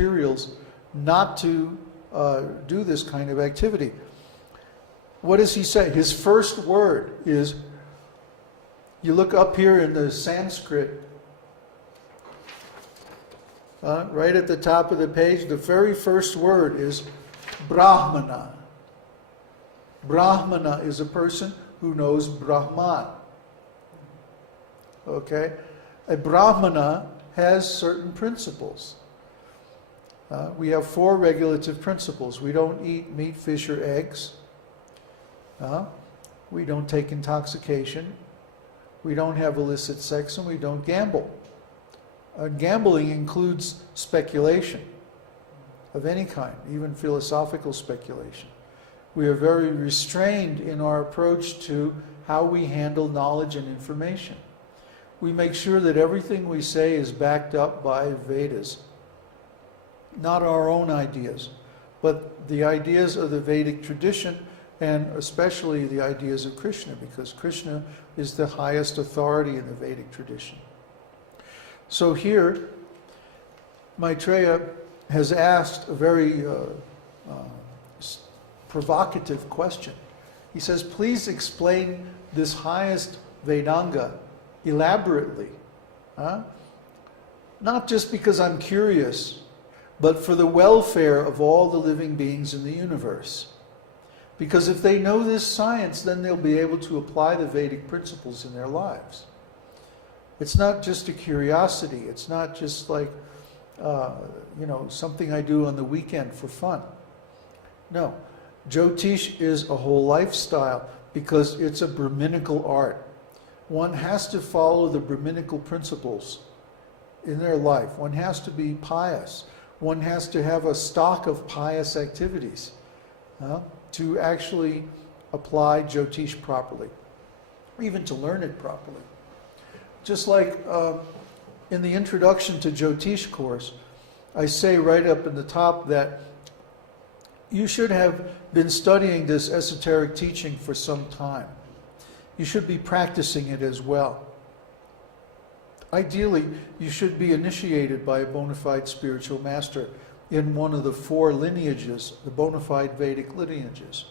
materials not to do this kind of activity. What does he say? His first word is, you look up here in the Sanskrit, right at the top of the page, the very first word is Brahmana. Brahmana is a person who knows Brahman. Okay? A Brahmana has certain principles. We have 4 regulative principles. We don't eat meat, fish, or eggs. We don't take intoxication. We don't have illicit sex, and we don't gamble. Gambling includes speculation of any kind, even philosophical speculation. We are very restrained in our approach to how we handle knowledge and information. We make sure that everything we say is backed up by Vedas. Not our own ideas, but the ideas of the Vedic tradition, and especially the ideas of Krishna, because Krishna is the highest authority in the Vedic tradition. So here, Maitreya has asked a very provocative question. He says, please explain this highest Vedanga elaborately. Not just because I'm curious, but for the welfare of all the living beings in the universe. Because if they know this science, then they'll be able to apply the Vedic principles in their lives. It's not just a curiosity. It's not just like, something I do on the weekend for fun. No. Jyotish is a whole lifestyle because it's a Brahminical art. One has to follow the Brahminical principles in their life. One has to be pious. One has to have a stock of pious activities to actually apply Jyotish properly, even to learn it properly. Just like in the Introduction to Jyotish course, I say right up in the top that you should have been studying this esoteric teaching for some time. You should be practicing it as well. Ideally, you should be initiated by a bona fide spiritual master in one of the 4 lineages, the bona fide Vedic lineages,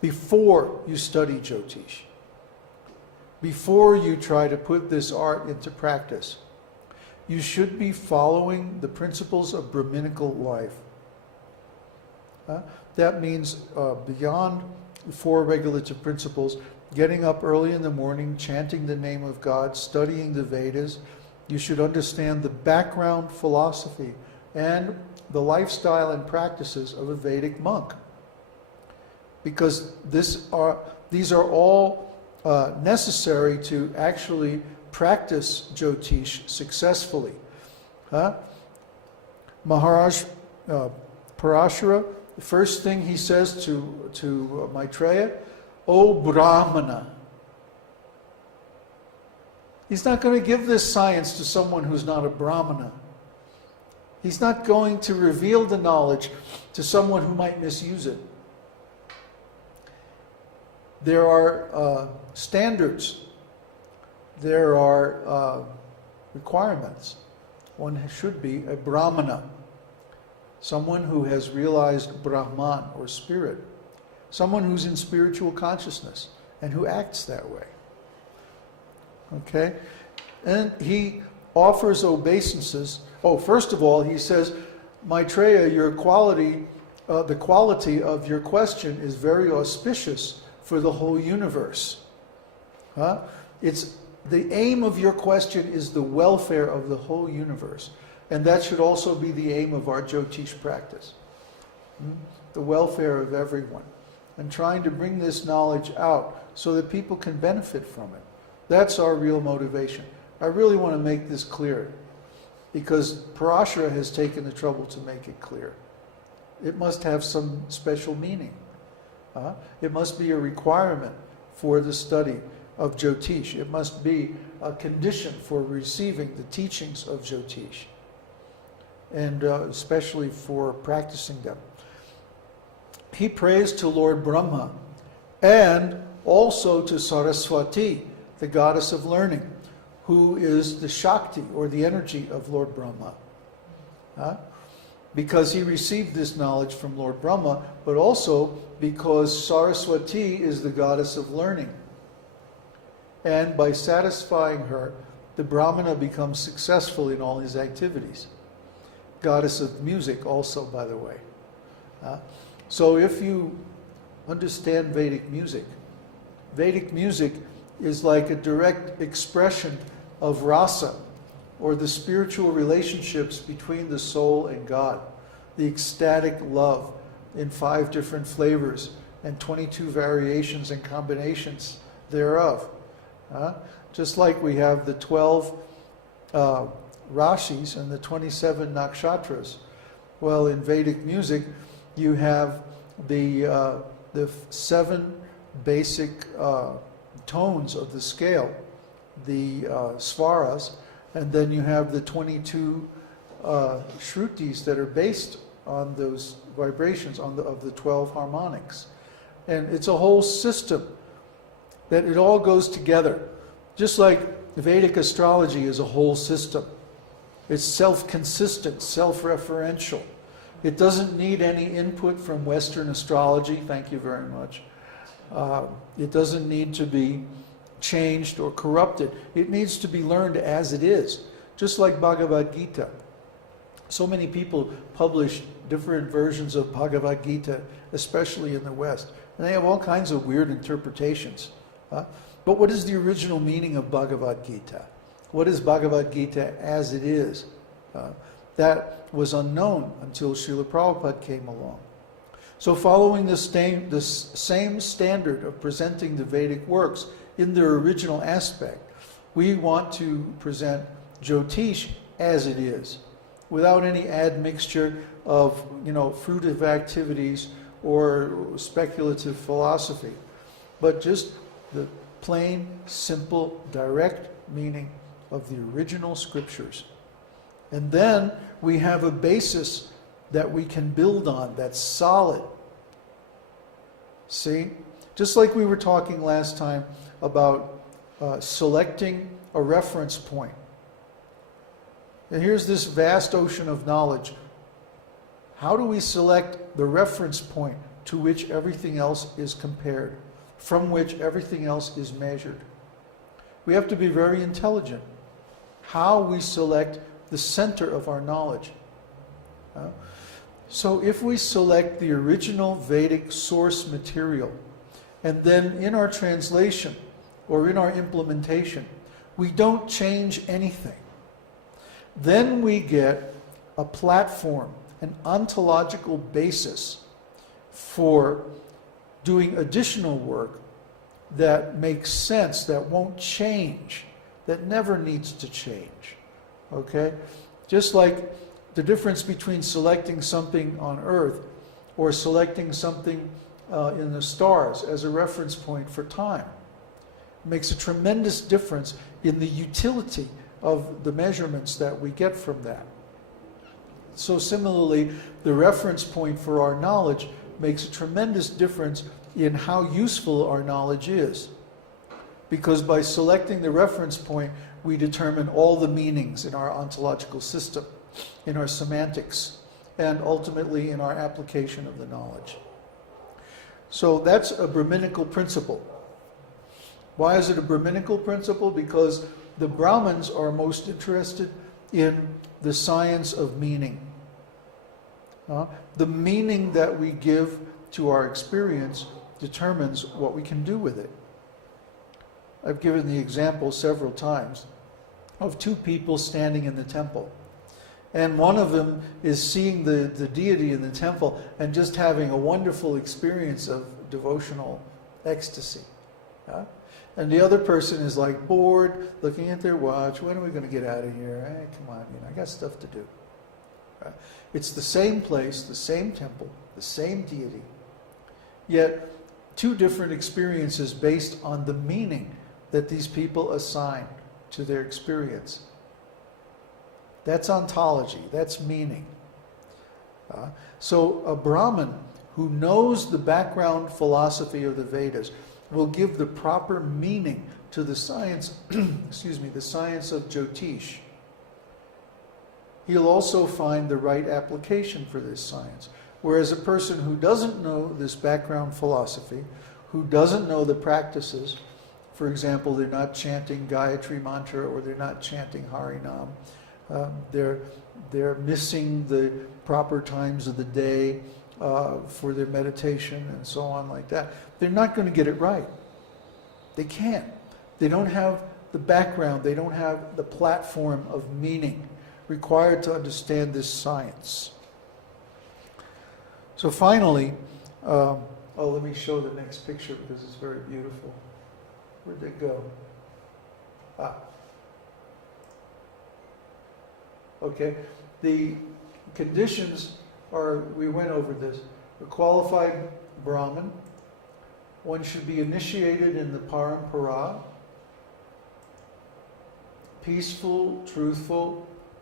before you study Jyotish, before you try to put this art into practice. You should be following the principles of Brahminical life. That means beyond the 4 regulative principles, getting up early in the morning, chanting the name of God, studying the Vedas. You should understand the background philosophy and the lifestyle and practices of a Vedic monk. Because these are all necessary to actually practice Jyotish successfully. Maharaj Parāṣara, the first thing he says to Maitreya, O Brahmana. He's not going to give this science to someone who's not a Brahmana. He's not going to reveal the knowledge to someone who might misuse it. There are standards. There are requirements. One should be a Brahmana, someone who has realized Brahman or spirit, someone who's in spiritual consciousness and who acts that way. Okay? And he offers obeisances. Oh, first of all, he says, Maitreya, your quality, the quality of your question is very auspicious for the whole universe. It's the aim of your question is the welfare of the whole universe. And that should also be the aim of our Jyotish practice. The welfare of everyone. And trying to bring this knowledge out so that people can benefit from it. That's our real motivation. I really want to make this clear, because Parāṣara has taken the trouble to make it clear. It must have some special meaning. It must be a requirement for the study of Jyotish. It must be a condition for receiving the teachings of Jyotish, and especially for practicing them. He prays to Lord Brahma and also to Saraswati, the goddess of learning, who is the Shakti, or the energy of Lord Brahma. Because he received this knowledge from Lord Brahma, but also because Saraswati is the goddess of learning. And by satisfying her, the Brahmana becomes successful in all his activities. Goddess of music also, by the way. So if you understand Vedic music is like a direct expression of rasa, or the spiritual relationships between the soul and God, the ecstatic love in 5 different flavors and 22 variations and combinations thereof. Just like we have the 12 rashis and the 27 nakshatras. Well, in Vedic music, you have the 7 basic tones of the scale, the svaras, and then you have the 22 shrutis that are based on those vibrations of the 12 harmonics. And it's a whole system that it all goes together. Just like Vedic astrology is a whole system. It's self-consistent, self-referential. It doesn't need any input from Western astrology, thank you very much. It doesn't need to be changed or corrupted. It needs to be learned as it is, just like Bhagavad Gita. So many people publish different versions of Bhagavad Gita, especially in the West, and they have all kinds of weird interpretations. But what is the original meaning of Bhagavad Gita? What is Bhagavad Gita as it is? That was unknown until Srila Prabhupada came along. So following this same standard of presenting the Vedic works in their original aspect, we want to present Jyotish as it is, without any admixture of, fruitive activities or speculative philosophy, but just the plain, simple, direct meaning of the original scriptures. And then we have a basis that we can build on that's solid. See? Just like we were talking last time about selecting a reference point. And here's this vast ocean of knowledge. How do we select the reference point to which everything else is compared, from which everything else is measured? We have to be very intelligent. How we select the center of our knowledge. So if we select the original Vedic source material, and then in our translation or in our implementation, we don't change anything, then we get a platform, an ontological basis for doing additional work that makes sense, that won't change, that never needs to change. Okay? Just like the difference between selecting something on Earth or selecting something in the stars as a reference point for time. It makes a tremendous difference in the utility of the measurements that we get from that. So similarly, the reference point for our knowledge makes a tremendous difference in how useful our knowledge is. Because by selecting the reference point, we determine all the meanings in our ontological system, in our semantics, and ultimately in our application of the knowledge. So that's a Brahminical principle. Why is it a Brahminical principle? Because the Brahmins are most interested in the science of meaning. The meaning that we give to our experience determines what we can do with it. I've given the example several times of 2 people standing in the temple. And one of them is seeing the deity in the temple and just having a wonderful experience of devotional ecstasy. And the other person is like bored, looking at their watch. When are we going to get out of here? Hey, come on, I got stuff to do. It's the same place, the same temple, the same deity, yet 2 different experiences based on the meaning that these people assign to their experience. That's ontology, that's meaning. So a Brahmin who knows the background philosophy of the Vedas will give the proper meaning to the science, the science of Jyotish. he'll also find the right application for this science. Whereas a person who doesn't know this background philosophy, who doesn't know the practices, for example, they're not chanting Gayatri mantra or they're not chanting Harinam, they're missing the proper times of the day for their meditation and so on like that, they're not going to get it right. They can't. They don't have the background, they don't have the platform of meaning required to understand this science. So finally, let me show the next picture because it's very beautiful. Where'd they go? Okay, the conditions are, we went over this. A qualified Brahmin, one should be initiated in the Parampara, peaceful, truthful,